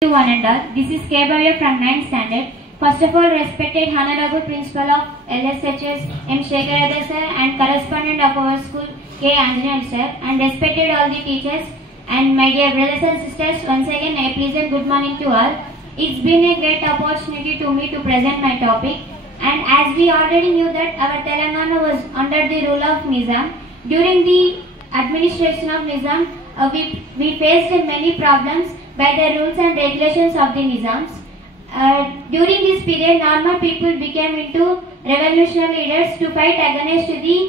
To one and all, this is K. Bhavya from 9th standard. First of all, respected Honorable Principal of LSHS M. Shekharadar sir and correspondent of our school K. Anjaneyal sir, and respected all the teachers and my dear brothers and sisters, once again a pleasant good morning to all. It's been a great opportunity to me to present my topic, and as we already knew that our Telangana was under the rule of Nizam. During the administration of Nizam, we faced many problems by the rules and regulations of the Nizams. During this period, normal people became into revolutionary leaders to fight against the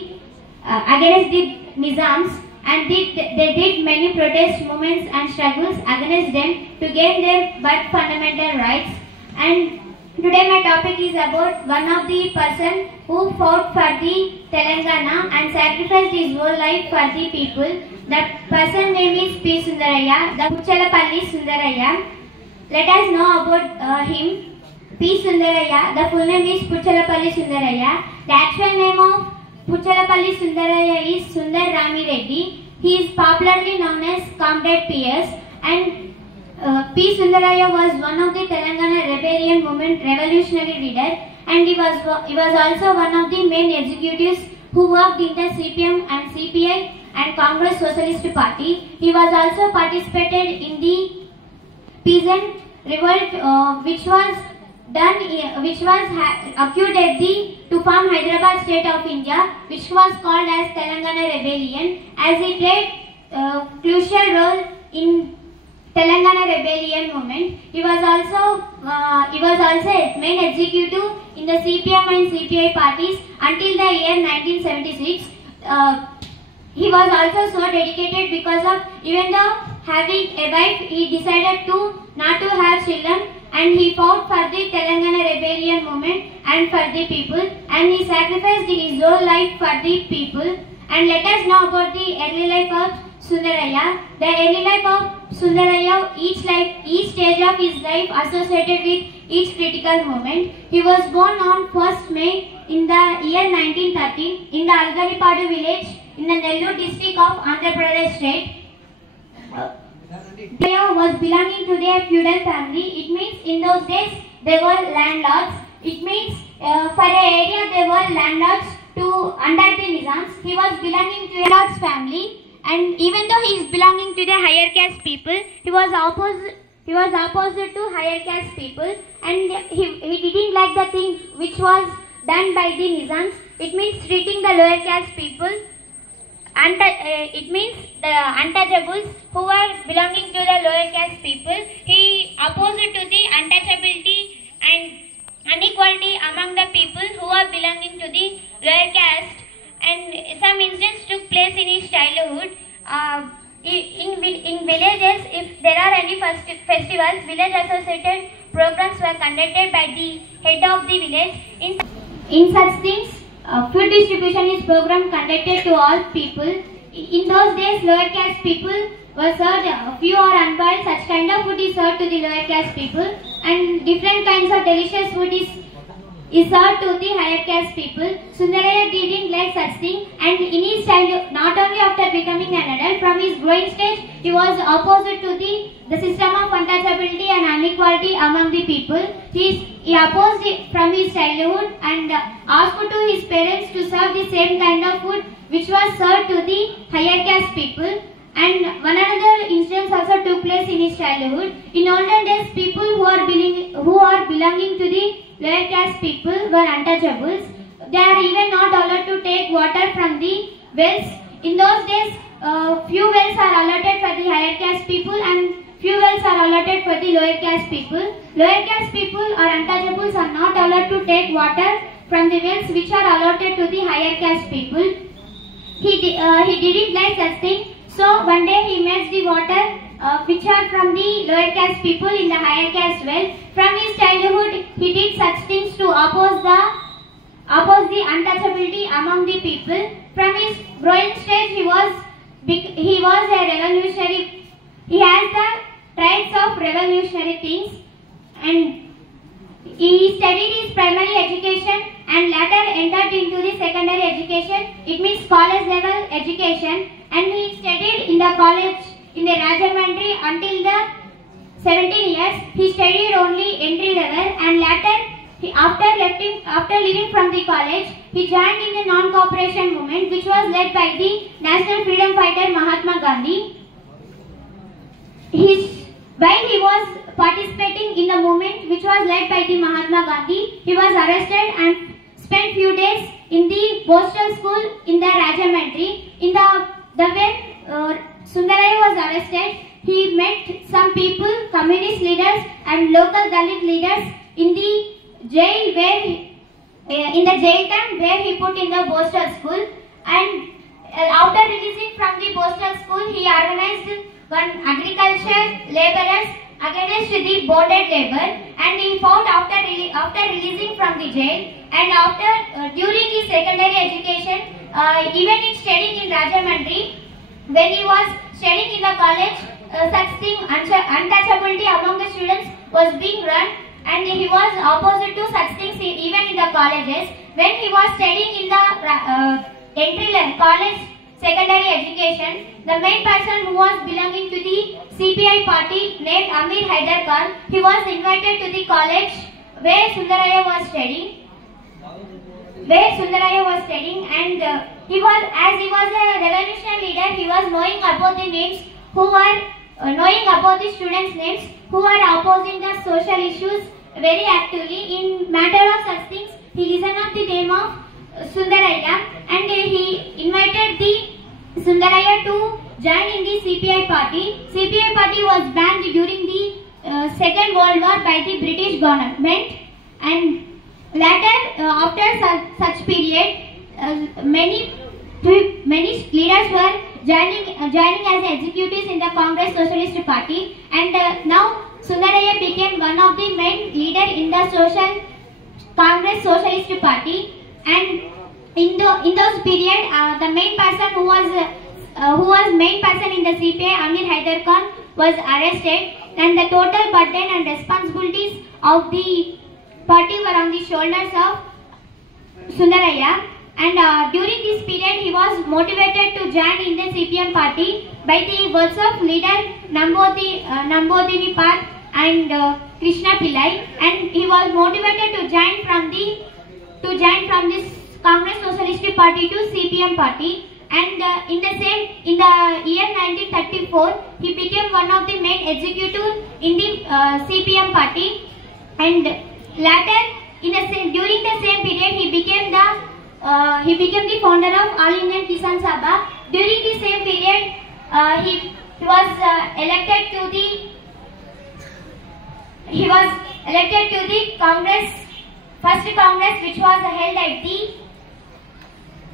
Nizams, and they did many protest movements and struggles against them to gain their but fundamental rights. And today my topic is about one of the person who fought for the Telangana and sacrificed his whole life for the people. That person name is P. Sundaraya, the Puchalapalli Sundaraya. Let us know about him. P. Sundaraya, the full name is Puchalapalli Sundaraya. The actual name of Puchalapalli Sundaraya is Sundar Rami Reddy. He is popularly known as Comrade PS, and P. Sundaraya was one of the Telangana rebellion movement revolutionary leader, and he was also one of the main executives who worked in the CPM and CPI and Congress Socialist Party. He was also participated in the peasant revolt, which was accused to form Hyderabad state of India, which was called as Telangana Rebellion, as he played crucial role in Telangana Rebellion movement. He was also a main executive in the CPM and CPI parties until the year 1976. He was also so dedicated because of, even though having a wife, he decided not to have children, and he fought for the Telangana Rebellion movement and for the people, and he sacrificed his whole life for the people. And let us know about the early life of Sundaraya. The early life of Sundaraya, each stage of his life associated with each critical moment. He was born on 1st May in the year 1913 in the Algaripadu village in the Nellore district of Andhra Pradesh state. Sundaraya was belonging to their feudal family. It means in those days they were landlords. It means for an area they were landlords under the Nizams. He was belonging to a lord's family, and even though he is belonging to the higher caste people, he was opposite to higher caste people, and he didn't like the thing which was done by the Nizams. It means treating the lower caste people. It means the untouchables who were belonging to the lower caste people. He opposed to the untouchability and inequality among the people who are belonging to the lower caste. And some incidents took place in his childhood. In villages, if there are any festivals, village associated programs were conducted by the head of the village. In such things, food distribution is program conducted to all people. In those days, lower caste people were served few or unboiled. Such kind of food is served to the lower caste people, and different kinds of delicious food is served to the higher caste people. Sundaraya didn't like such thing, and in his childhood, not only after becoming an adult, from his growing stage, he was opposite to the system of untouchability and inequality among the people. He opposed it from his childhood and asked to his parents to serve the same kind of food which was served to the higher caste people. And one another incident also took place in his childhood. In olden days, people who are belonging to the lower caste people were untouchables. They are even not allowed to take water from the wells. In those days, few wells are allotted for the higher caste people and few wells are allotted for the lower caste people. Lower caste people or untouchables are not allowed to take water from the wells which are allotted to the higher caste people. He didn't like such thing. So one day he mixed the water which are from the lower caste people in the higher caste well. From his childhood, he did such things to oppose the untouchability among the people. From his growing stage, he was a revolutionary. He has the traits of revolutionary things, and he studied his primary education and later entered into the secondary education. It means college level education, and he studied in the college in the Rajahmundry until the 17 years, he studied only entry level, and later, after leaving from the college, he joined in the non-cooperation movement, which was led by the national freedom fighter Mahatma Gandhi. While he was participating in the movement which was led by the Mahatma Gandhi, he was arrested and spent few days in the Boston school in the Rajahmundry. When Sundaraya was arrested, he met some people, communist leaders and local Dalit leaders in the jail camp where he put in the Boston school. And after releasing from the Boston school, he organized one agriculture laborers against the bonded labor, and he fought after releasing from the jail, and during his secondary education, even in studying in Rajahmundry, when he was studying in the college, such thing untouchability among the students was being run, and he was opposite to such things even in the colleges. When he was studying in the entry level college secondary education, the main person who was belonging to the CPI party named Amir Haider Khan, he was invited to the college where Sundaraya was studying. And he was a revolutionary leader, he was knowing about the names knowing about the students' names who are opposing the social issues very actively. In matter of such things, he listened up the name of Sundaraya, and he invited the Sundaraya to join in the CPI party. CPI party was banned during the Second World War by the British government, and later after such period, many leaders were joining as executives in the Congress Socialist Party, and now Sundaraya became one of the main leaders in the Congress Socialist Party. And in those period, the main person who was main person in the CPI, Amir Haider Khan, was arrested, and the total burden and responsibilities of the party were on the shoulders of Sundaraya. And during this period, he was motivated to join in the CPM party by the words of leader Nambodini Path and Krishna Pillai, and he was motivated to join from this Congress Socialist Party to CPM party. And in the year 1934, he became one of the main executives in the CPM party, and later during the same period, he became the founder of All Indian Kisan Sabha. During the same period, he was elected to the first Congress, which was held at the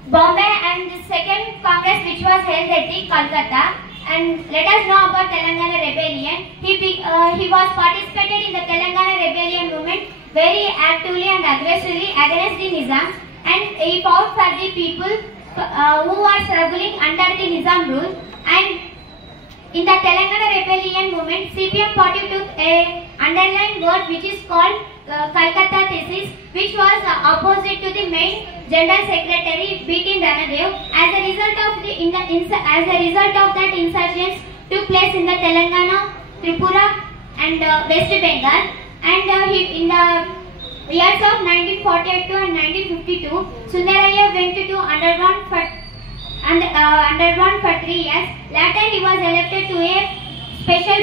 Bombay, and the second Congress, which was held at the Calcutta. And let us know about Telangana Rebellion. He was participated in the Telangana Rebellion movement very actively and aggressively against the Nizam, and he fought for the people who were struggling under the Nizam rule. And in the Telangana Rebellion movement, CPM party took a underlined word which is called Calcutta Thesis, which was opposite to the main General Secretary B.T. Ranadev. As a result of that, insurgents took place in the Telangana, Tripura, and West Bengal. And in the years of 1942 and 1952, Sundaraya went to underground for 3 years. Later, he was elected to a special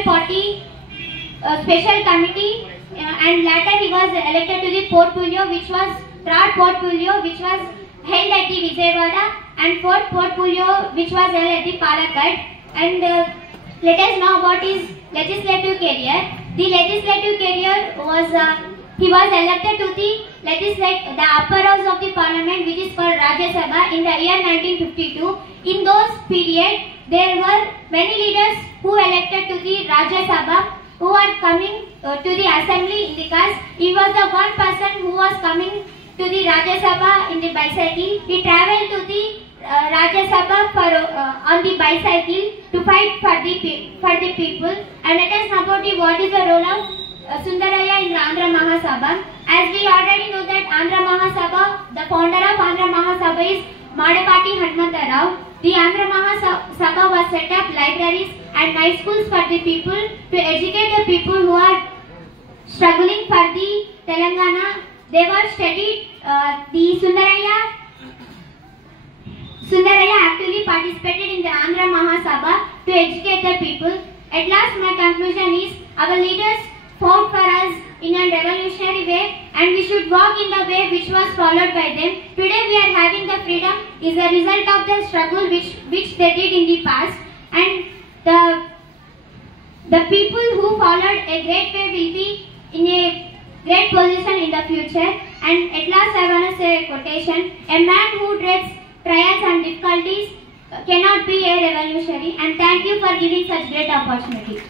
committee, and later he was elected to the portfolio, which was third portfolio, which was held at the Vijayawada, and fourth portfolio, which was held at the Palakkad. And let us know about his legislative career. The legislative career was he was elected to the upper house of the parliament, which is called Rajya Sabha, in the year 1952. In those period, there were many leaders who elected to the Rajya Sabha, who are coming to the assembly in the cars. He was the one person who was coming to the Rajya Sabha in the bicycle. He travelled to the Rajya Sabha on the bicycle to fight for the people. And let us know about what is the role of Sundaraya in the Andhra Mahasabha. As we already know that Andhra Mahasabha, the founder of Andhra Mahasabha is Madapati Hanmanta Rao. The Andhra Mahasabha was set up libraries and night schools for the people to educate the people who are struggling for the Telangana. They were studied the Sundaraya actually participated in the Andhra Mahasabha to educate the people. At last, my conclusion is our leaders fought for us in a revolutionary way, and we should walk in the way which was followed by them. Today we are having the freedom is a result of the struggle which they did in the past, and the people who followed a great way will be in a great position in the future. And at last I want to say a quotation: a man who dreads trials and difficulties cannot be a revolutionary. And thank you for giving such great opportunity.